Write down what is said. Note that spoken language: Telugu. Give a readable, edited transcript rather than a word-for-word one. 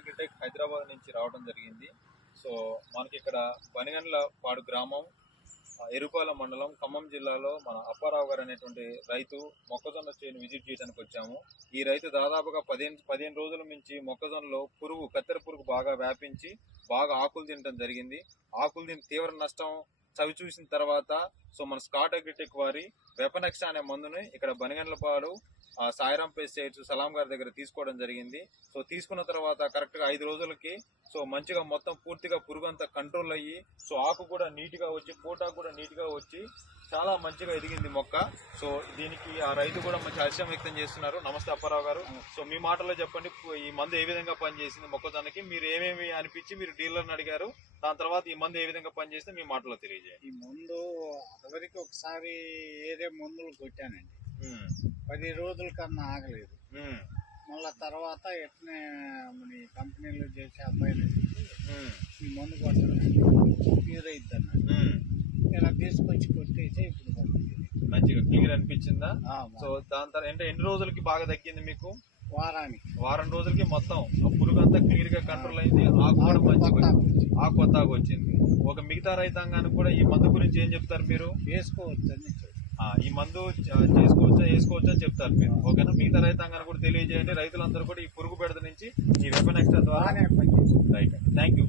అగ్రిటెక్ హైదరాబాద్ నుంచి రావడం జరిగింది. సో మనకి ఇక్కడ బనిగండ్ల పాడు గ్రామం, ఎరుపాల మండలం, ఖమ్మం జిల్లాలో మన అప్పారావు గారు అనేటువంటి రైతు మొక్కజొన్న చేను విజిట్ చేయడానికి వచ్చాము. ఈ రైతు దాదాపుగా 15 రోజుల నుంచి మొక్కజొన్నలో కత్తెర పురుగు బాగా వ్యాపించి బాగా ఆకులు తినడం జరిగింది. ఆకులు తిని తీవ్ర నష్టం చవి చూసిన తర్వాత సో మన స్కాట్ అగ్రిటెక్ వారి వెపనెక్స్ అనే మందుని ఇక్కడ బనిగండ్లపాడు సాయిరాం పెస్టిసైడ్స్ సలాం గారి దగ్గర తీసుకోవడం జరిగింది. సో తీసుకున్న తర్వాత కరెక్ట్ గా 5 రోజులకి సో మంచిగా మొత్తం పూర్తిగా పురుగు అంతా కంట్రోల్ అయ్యి సో ఆకు కూడా నీట్ గా వచ్చి పూటాకు కూడా నీట్ గా వచ్చి చాలా మంచిగా ఎదిగింది మొక్క. సో దీనికి ఆ రైతు కూడా మంచి హర్షం వ్యక్తం చేస్తున్నారు. నమస్తే అప్పారావు గారు. సో మీ మాటల్లో చెప్పండి, ఈ మందు ఏ విధంగా పనిచేసింది మొక్కజొన్నకి, మీరు ఏమేమి అనిపించి మీరు డీలర్ని అడిగారు, దాని తర్వాత ఈ మందు ఏ విధంగా పనిచేస్తే మీ మాటలో తెలియజేయండి. ఈ మందు అదివరకు ఒకసారి ఏదే మందులు కొట్టానండి, 10 రోజుల కన్నా ఆగలేదు. మళ్ళా తర్వాత ఎట్నే మన కంపెనీలో చేసే అబ్బాయిలు ఈ మందు కొట్టడం క్లియర్ అయిద్ది అన్నాడు. ఇలా తీసుకొచ్చి కొట్టేసి ఇప్పుడు మంచిగా క్లియర్ అనిపించిందా? సో దాని తర్వాత అంటే ఎన్ని రోజులకి బాగా తగ్గింది మీకు? వారం రోజులకి మొత్తం పురుగు అంతా క్లియర్ గా కంట్రోల్ అయింది. ఆకు కూడా మంచిగా ఆకు కొత్తగా వచ్చింది. ఒక మిగతా రైతాంగానికి కూడా ఈ మందు గురించి ఏం చెప్తారు మీరు? వేసుకోవచ్చు, ఈ మందు వేసుకోవచ్చా అని చెప్తారు మీరు. ఓకేనా? మిగతా రైతాంగాన్ని కూడా తెలియజేయండి. రైతులందరూ కూడా ఈ పురుగు బెడద నుంచి ఈ వెపనెక్స్ ద్వారా రైట్. Thank you.